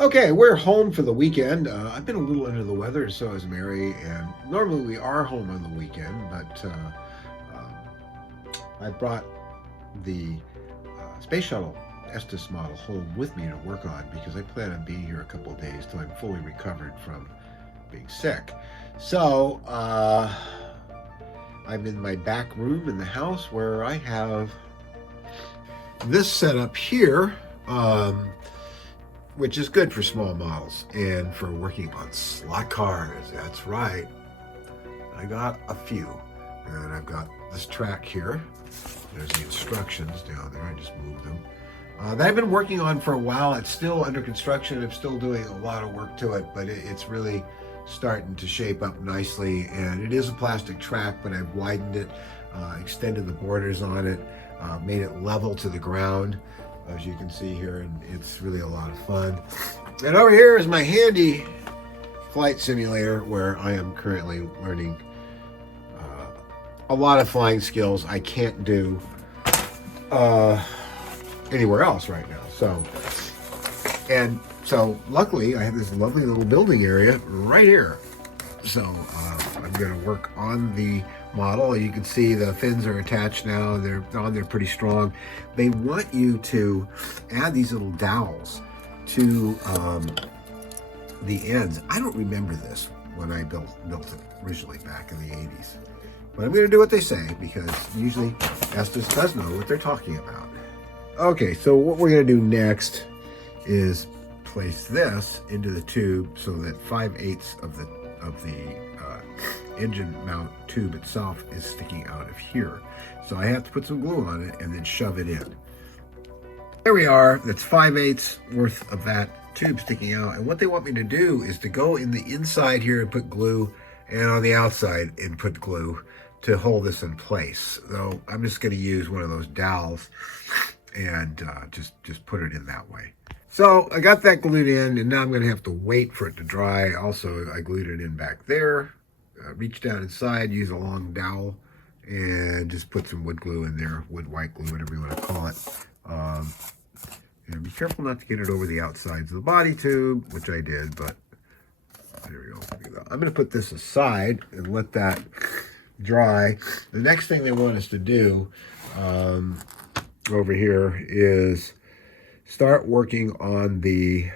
Okay, we're home for the weekend. I've been a little under the weather, and so is Mary. And normally we are home on the weekend, but um, I brought the space shuttle Estes model home with me to work on because I plan on being here a couple of days till I'm fully recovered from being sick. So I'm in my back room in the house where I have this setup here. Which is good for small models and for working on slot cars. That's right. I got a few. And I've got this track here. There's the instructions down there. I just moved them. That I've been working on for a while. It's still under construction. I'm still doing a lot of work to it, but it's really starting to shape up nicely. And it is a plastic track, but I've widened it, extended the borders on it, made it level to the ground, as you can see here, and it's really a lot of fun. And over here is my handy flight simulator where I am currently learning a lot of flying skills I can't do anywhere else right now. So luckily I have this lovely little building area right here. So I'm going to work on the model. You can see the fins are attached now. They're on there pretty strong. They want you to add these little dowels to the ends. I don't remember this when I built it originally back in the 80s. But I'm going to do what they say because usually Estes does know what they're talking about. Okay, so what we're going to do next is place this into the tube so that 5/8 of the engine mount tube itself is sticking out of here. So I have to put some glue on it and then shove it in. There we are. That's 5/8 worth of that tube sticking out. And what they want me to do is to go in the inside here and put glue, and on the outside and put glue to hold this in place. So I'm just going to use one of those dowels and just put it in that way. So I got that glued in, and now I'm going to have to wait for it to dry. Also, I glued it in back there. Reach down inside, use a long dowel, and just put some wood glue in there, wood white glue, whatever you want to call it. And be careful not to get it over the outsides of the body tube, which I did, but there we go. I'm going to put this aside and let that dry. The next thing they want us to do over here is start working on the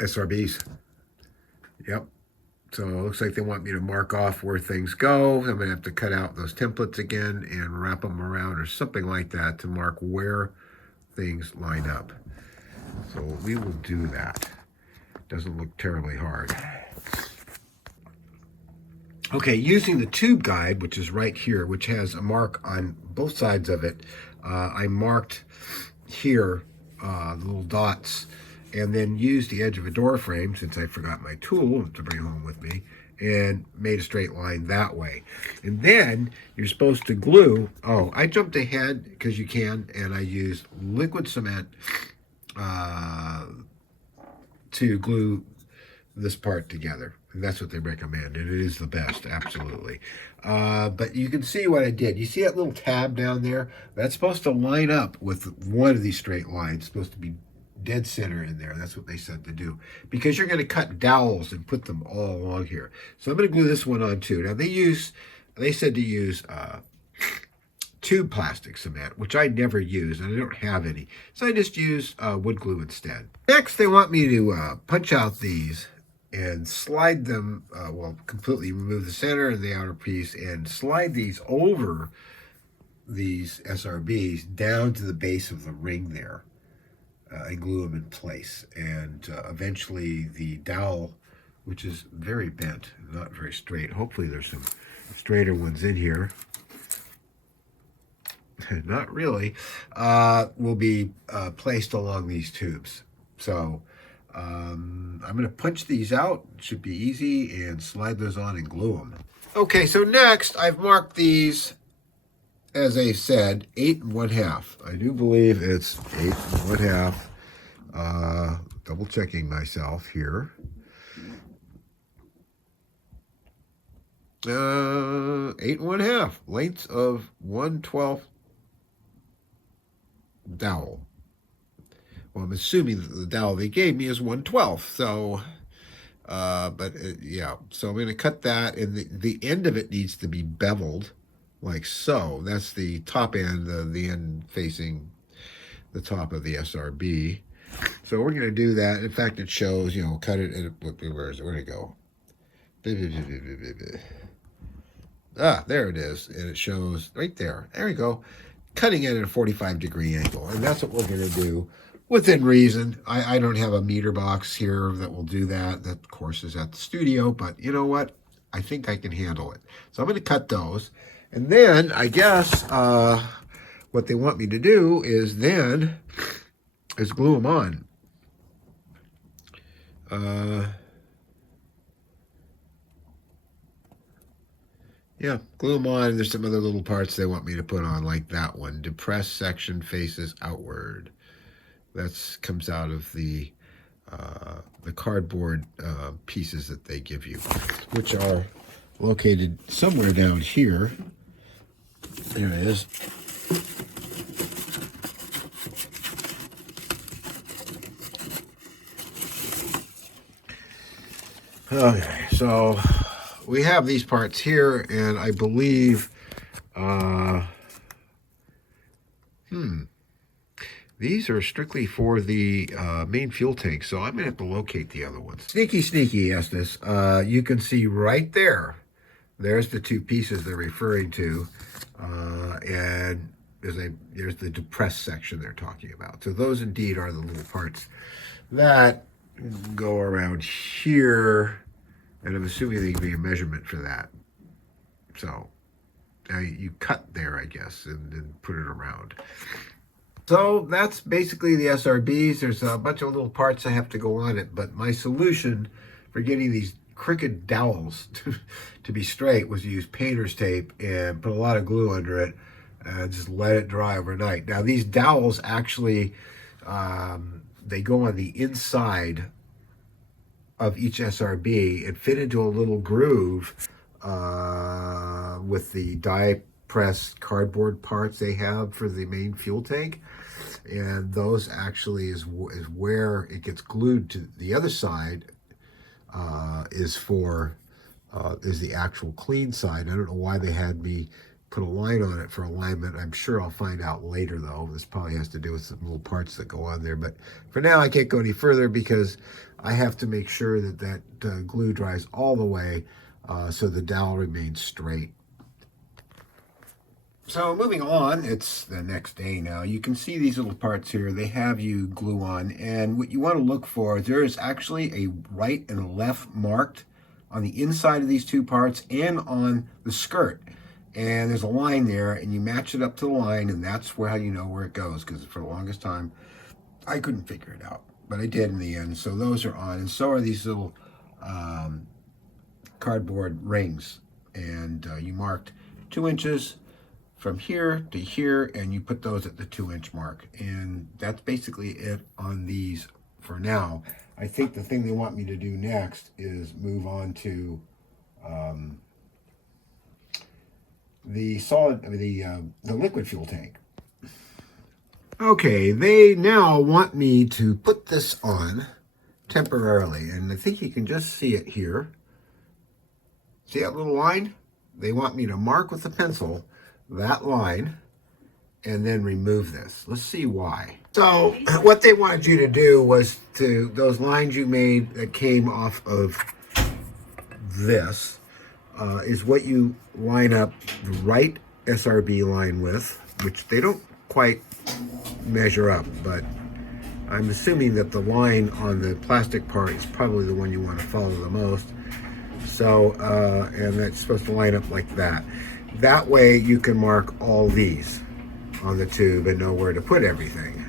SRBs. Yep. So it looks like they want me to mark off where things go. I'm going to have to cut out those templates again and wrap them around or something like that to mark where things line up. So we will do that. Doesn't look terribly hard. Okay, using the tube guide, which is right here, which has a mark on both sides of it, I marked here the little dots, and then used the edge of a door frame, since I forgot my tool to bring home with me, and made a straight line that way. And then you're supposed to glue. Oh, I jumped ahead because you can, and I used liquid cement to glue this part together. And that's what they recommend, and it is the best, absolutely. But you can see what I did. You see that little tab down there? That's supposed to line up with one of these straight lines. It's supposed to be dead center in there. That's what they said to do, because you're going to cut dowels and put them all along here. So I'm going to glue this one on too. Now they said to use tube plastic cement, which I never use, and I don't have any. So I just use wood glue instead. Next, they want me to punch out these and slide them, completely remove the center and the outer piece and slide these over these SRBs down to the base of the ring there. I glue them in place, and eventually the dowel, which is very bent, not very straight. Hopefully there's some straighter ones in here. Not really. Will be placed along these tubes. So I'm going to punch these out. It should be easy, and slide those on and glue them. Okay, so next I've marked these, as I said, 8 1/2. I do believe it's 8 1/2. Double checking myself here. 8 1/2. Lengths of 1/12 dowel. Well, I'm assuming that the dowel they gave me is 1/12. So, yeah. So I'm going to cut that, and the end of it needs to be beveled, like so. That's the top end, the end facing the top of the SRB. So we're going to do that. In fact, it shows, cut it. Where is it? Where'd it go? Ah, there it is. And it shows right there. There we go. Cutting it at a 45-degree angle. And that's what we're going to do within reason. I don't have a meter box here that will do that. That, of course, is at the studio. But you know what? I think I can handle it. So I'm going to cut those. And then, I guess, what they want me to do is glue them on. Yeah, glue them on. There's some other little parts they want me to put on, like that one. Depressed section faces outward. That comes out of the cardboard pieces that they give you, which are located somewhere down here. There it is. Okay, so we have these parts here, and I believe, these are strictly for the main fuel tank, so I'm going to have to locate the other ones. Sneaky, Estes. You can see right there, there's the two pieces they're referring to, and there's the depressed section they're talking about. So those indeed are the little parts that go around here, and I'm assuming there can be a measurement for that. So now you cut there, I guess, and then put it around. So that's basically the SRBs. There's a bunch of little parts that have to go on it, but my solution for getting these crooked dowels to be straight was to use painter's tape and put a lot of glue under it and just let it dry overnight. Now these dowels actually, they go on the inside of each SRB and fit into a little groove with the die pressed cardboard parts they have for the main fuel tank, and those actually is where it gets glued to the other side. Is the actual clean side. I don't know why they had me put a line on it for alignment. I'm sure I'll find out later, though. This probably has to do with some little parts that go on there. But for now, I can't go any further because I have to make sure that glue dries all the way so the dowel remains straight. So moving on, it's the next day now. You can see these little parts here. They have you glue on. And what you want to look for, there is actually a right and a left marked on the inside of these two parts and on the skirt. And there's a line there, and you match it up to the line, and that's how you know where it goes, because for the longest time, I couldn't figure it out. But I did in the end. So those are on, and so are these little cardboard rings. And you marked 2 inches from here to here, and you put those at the 2-inch mark. And that's basically it on these for now. I think the thing they want me to do next is move on to the liquid fuel tank. Okay, they now want me to put this on temporarily, and I think you can just see it here. See that little line? They want me to mark with a pencil that line and then remove this. Let's see why. So what they wanted you to do was those lines you made that came off of this is what you line up the right SRB line with, which they don't quite measure up, but I'm assuming that the line on the plastic part is probably the one you want to follow the most. So, and that's supposed to line up like that. That way you can mark all these on the tube and know where to put everything.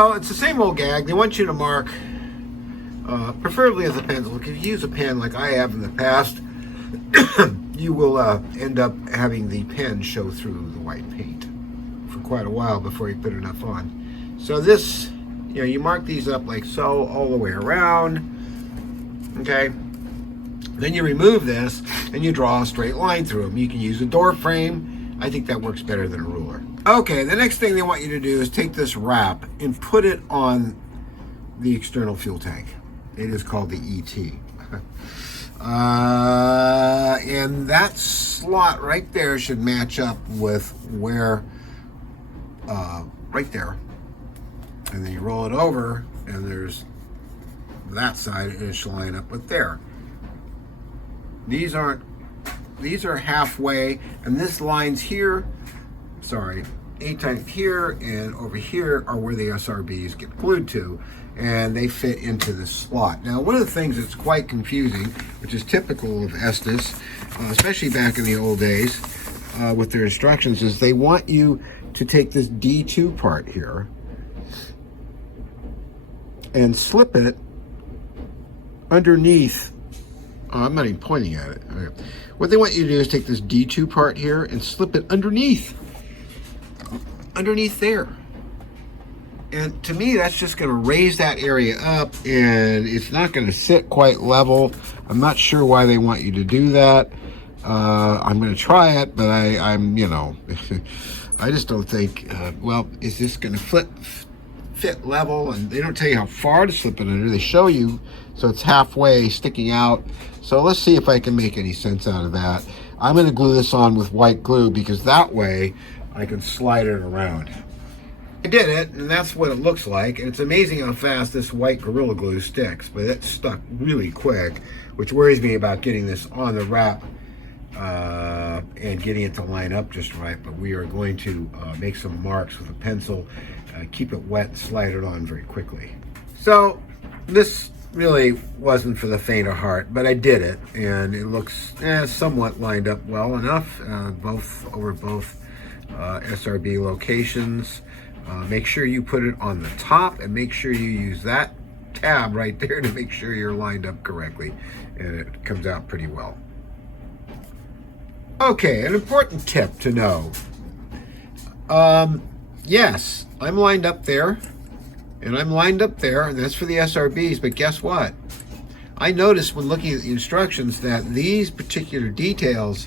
Oh, it's the same old gag. They want you to mark, preferably with a pencil. If you use a pen like I have in the past, you will end up having the pen show through the white paint for quite a while before you put enough on. So this, you mark these up like so all the way around. Okay. Then you remove this and you draw a straight line through them. You can use a door frame. I think that works better than a ruler. Okay, the next thing they want you to do is take this wrap and put it on the external fuel tank. It is called the ET. And that slot right there should match up with where, right there. And then you roll it over, and there's that side, and it should line up with there. These are halfway, and this line's here. Sorry, A-type here and over here are where the SRBs get glued to, and they fit into this slot. Now, one of the things that's quite confusing, which is typical of Estes, especially back in the old days with their instructions, is they want you to take this D2 part here and slip it underneath. I'm not even pointing at it. What they want you to do is take this D2 part here and slip it underneath there. And to me, that's just going to raise that area up, and it's not going to sit quite level. I'm not sure why they want you to do that. I'm going to try it, but I'm I just don't think, well, is this going to fit level? And they don't tell you how far to slip it under. They show you, so it's halfway sticking out. So let's see if I can make any sense out of that. I'm going to glue this on with white glue, because that way I can slide it around. I did it, and that's what it looks like. And it's amazing how fast this white Gorilla Glue sticks, but it stuck really quick, which worries me about getting this on the wrap and getting it to line up just right. But we are going to make some marks with a pencil, keep it wet, and slide it on very quickly. So this really wasn't for the faint of heart, but I did it, and it looks somewhat lined up well enough, over both SRB locations. Make sure you put it on the top, and make sure you use that tab right there to make sure you're lined up correctly, and it comes out pretty well. Okay, an important tip to know. Yes, I'm lined up there, and I'm lined up there, and that's for the SRBs, but guess what? I noticed when looking at the instructions that these particular details,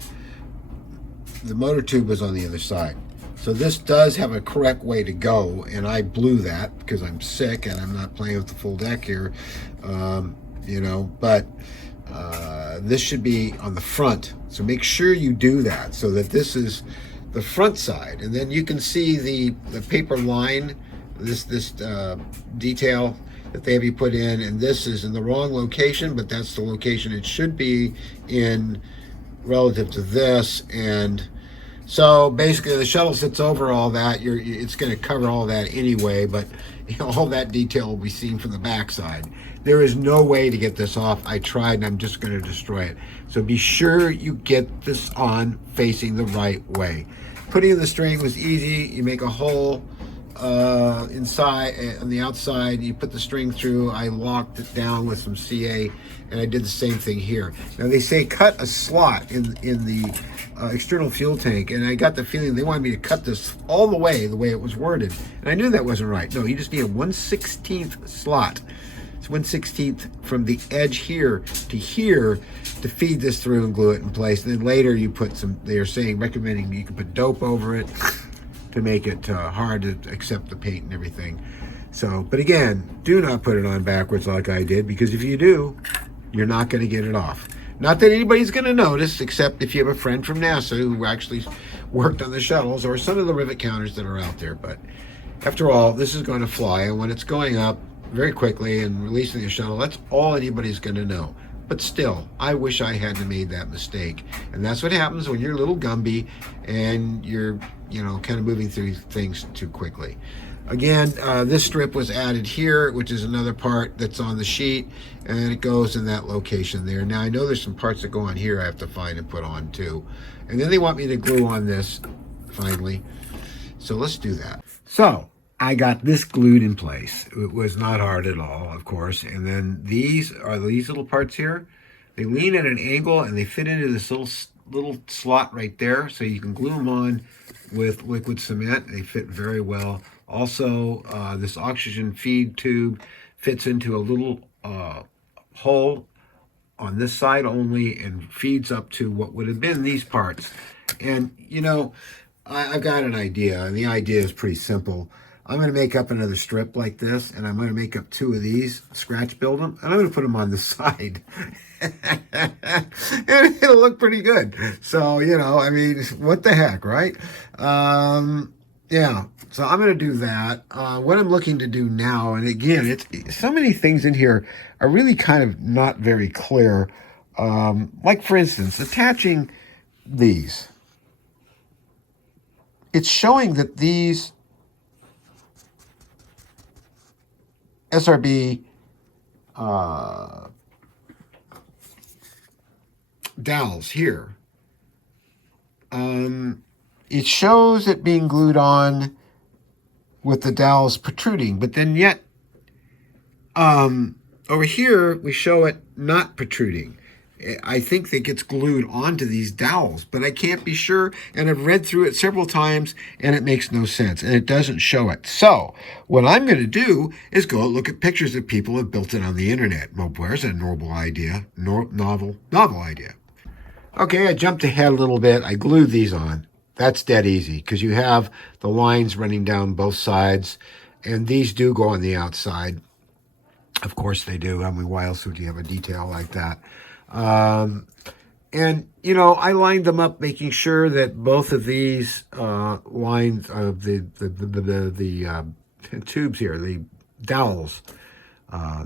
the motor tube was on the other side. So this does have a correct way to go, and I blew that because I'm sick and I'm not playing with the full deck here, but this should be on the front. So make sure you do that so that this is the front side, and then you can see the paper line, this detail that they have you put in, and this is in the wrong location, but that's the location it should be in relative to this. And so basically the shuttle sits over all that. It's going to cover all that anyway, but all that detail will be seen from the backside. There is no way to get this off. I tried, and I'm just going to destroy it. So be sure you get this on facing the right way. Putting in the string was easy. You make a hole inside, on the outside, you put the string through. I locked it down with some CA, and I did the same thing here. Now they say cut a slot in the external fuel tank, and I got the feeling they wanted me to cut this all the way it was worded, and I knew that wasn't right. No, you just need a 1/16 slot. It's 1/16 from the edge here to here to feed this through and glue it in place. And then later you put recommending you can put dope over it to make it hard to accept the paint and everything. So, but again, do not put it on backwards like I did, because if you do, you're not going to get it off. Not that anybody's going to notice, except if you have a friend from NASA who actually worked on the shuttles, or some of the rivet counters that are out there. But after all, this is going to fly, and when it's going up very quickly and releasing the shuttle, that's all anybody's going to know. But still, I wish I hadn't made that mistake. And that's what happens when you're a little Gumby and you're, kind of moving through things too quickly. Again, this strip was added here, which is another part that's on the sheet, and it goes in that location there. Now, I know there's some parts that go on here I have to find and put on too. And then they want me to glue on this, finally. So let's do that. So I got this glued in place. It was not hard at all, of course. And then these little parts here. They lean at an angle, and they fit into this little slot right there. So you can glue them on with liquid cement. They fit very well. Also, this oxygen feed tube fits into a little hole on this side only and feeds up to what would have been these parts. And, I've got an idea, and the idea is pretty simple. I'm going to make up another strip like this, and I'm going to make up 2 of these, scratch build them, and I'm going to put them on the side. And it'll look pretty good. So, I mean, what the heck, right? Yeah, so I'm going to do that. What I'm looking to do now, and again, it's so many things in here are really kind of not very clear. Like, for instance, attaching these. It's showing that these SRB dowels here, it shows it being glued on with the dowels protruding, but then yet over here we show it not protruding. I think that gets glued onto these dowels, but I can't be sure, and I've read through it several times, and it makes no sense, and it doesn't show it. So what I'm going to do is go look at pictures of people who have built it on the internet. Well, where's a novel idea? Novel idea. Okay, I jumped ahead a little bit. I glued these on. That's dead easy, because you have the lines running down both sides, and these do go on the outside. Of course they do. I mean, why else would you have a detail like that? And, I lined them up, making sure that both of these lines of the tubes here, the dowels,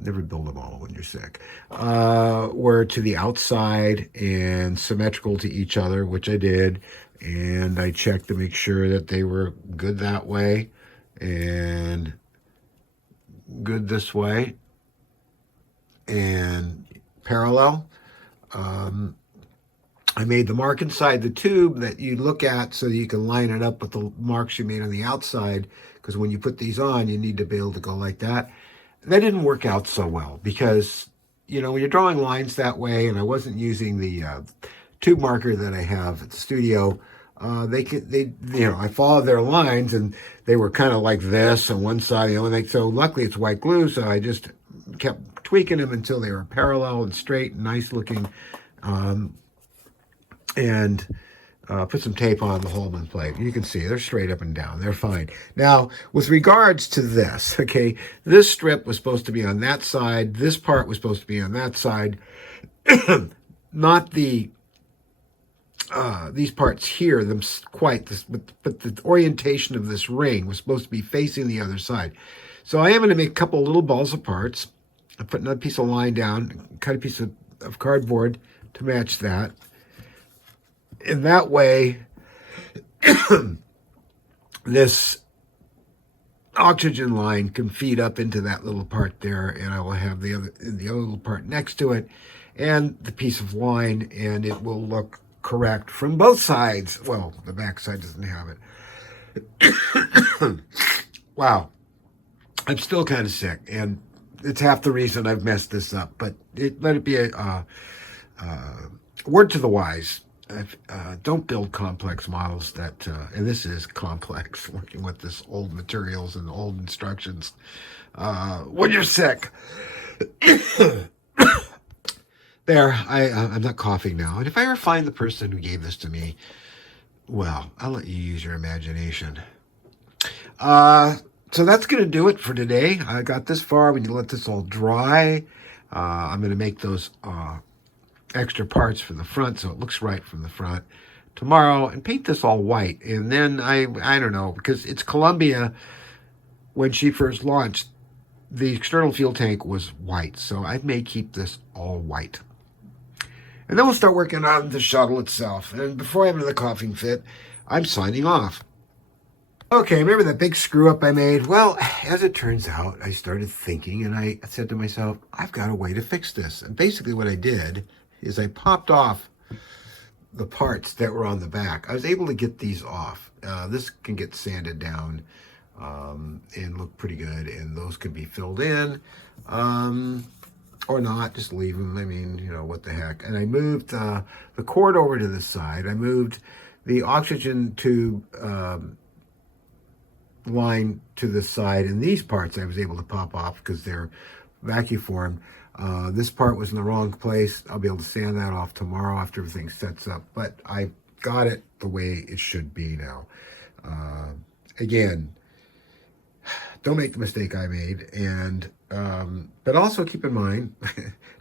never build them all when you're sick, were to the outside and symmetrical to each other, which I did. And I checked to make sure that they were good that way and good this way and parallel. I made the mark inside the tube that you look at so that you can line it up with the marks you made on the outside, because when you put these on, you need to be able to go like that. That didn't work out so well because, when you're drawing lines that way, and I wasn't using the tube marker that I have at the studio, I followed their lines, and they were kind of like this on one side, so luckily it's white glue, so I just kept tweaking them until they were parallel and straight and nice looking, and put some tape on the Holman plate. You can see they're straight up and down. They're fine. Now, with regards to this, okay, this strip was supposed to be on that side. This part was supposed to be on that side. Not the these parts here, but the orientation of this ring was supposed to be facing the other side. So I am going to make a couple little balls of parts. I put another piece of line down, cut a piece of cardboard to match that. In that way, this oxygen line can feed up into that little part there, and I will have the other little part next to it, and the piece of line, and it will look correct from both sides. Well, the back side doesn't have it. Wow. I'm still kind of sick, and it's half the reason I've messed this up, but let it be a word to the wise. Don't build complex models and this is complex, working with this old materials and old instructions when you're sick. There, I'm not coughing now. And if I ever find the person who gave this to me, well, I'll let you use your imagination. So that's going to do it for today. I got this far. We need to let this all dry. I'm going to make those extra parts for the front so it looks right from the front tomorrow, and paint this all white. And then I don't know, because it's Columbia. When she first launched, the external fuel tank was white, so I may keep this all white. And then we'll start working on the shuttle itself. And before I have another coughing fit, I'm signing off. Okay, remember that big screw up I made? Well, as it turns out, I started thinking, and I said to myself, I've got a way to fix this. And basically what I did is I popped off the parts that were on the back. I was able to get these off. This can get sanded down and look pretty good, and those can be filled in or not, just leave them. I mean, what the heck. And I moved the cord over to this side. I moved the oxygen tube line to the side, and these parts I was able to pop off because they're vacuum formed. This part was in the wrong place. I'll be able to sand that off tomorrow after everything sets up, but I got it the way it should be now. Again, don't make the mistake I made, and but also keep in mind,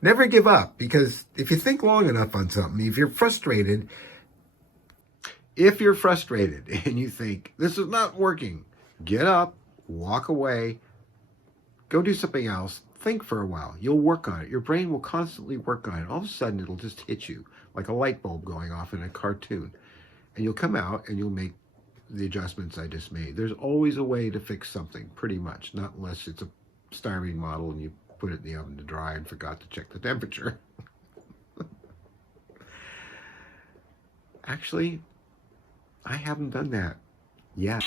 never give up, because if you think long enough on something, if you're frustrated and you think this is not working, get up, walk away, go do something else, think for a while. You'll work on it. Your brain will constantly work on it. All of a sudden, it'll just hit you like a light bulb going off in a cartoon, and you'll come out and you'll make the adjustments I just made. There's always a way to fix something, pretty much, not unless it's a styrene model and you put it in the oven to dry and forgot to check the temperature. Actually, I haven't done that yet.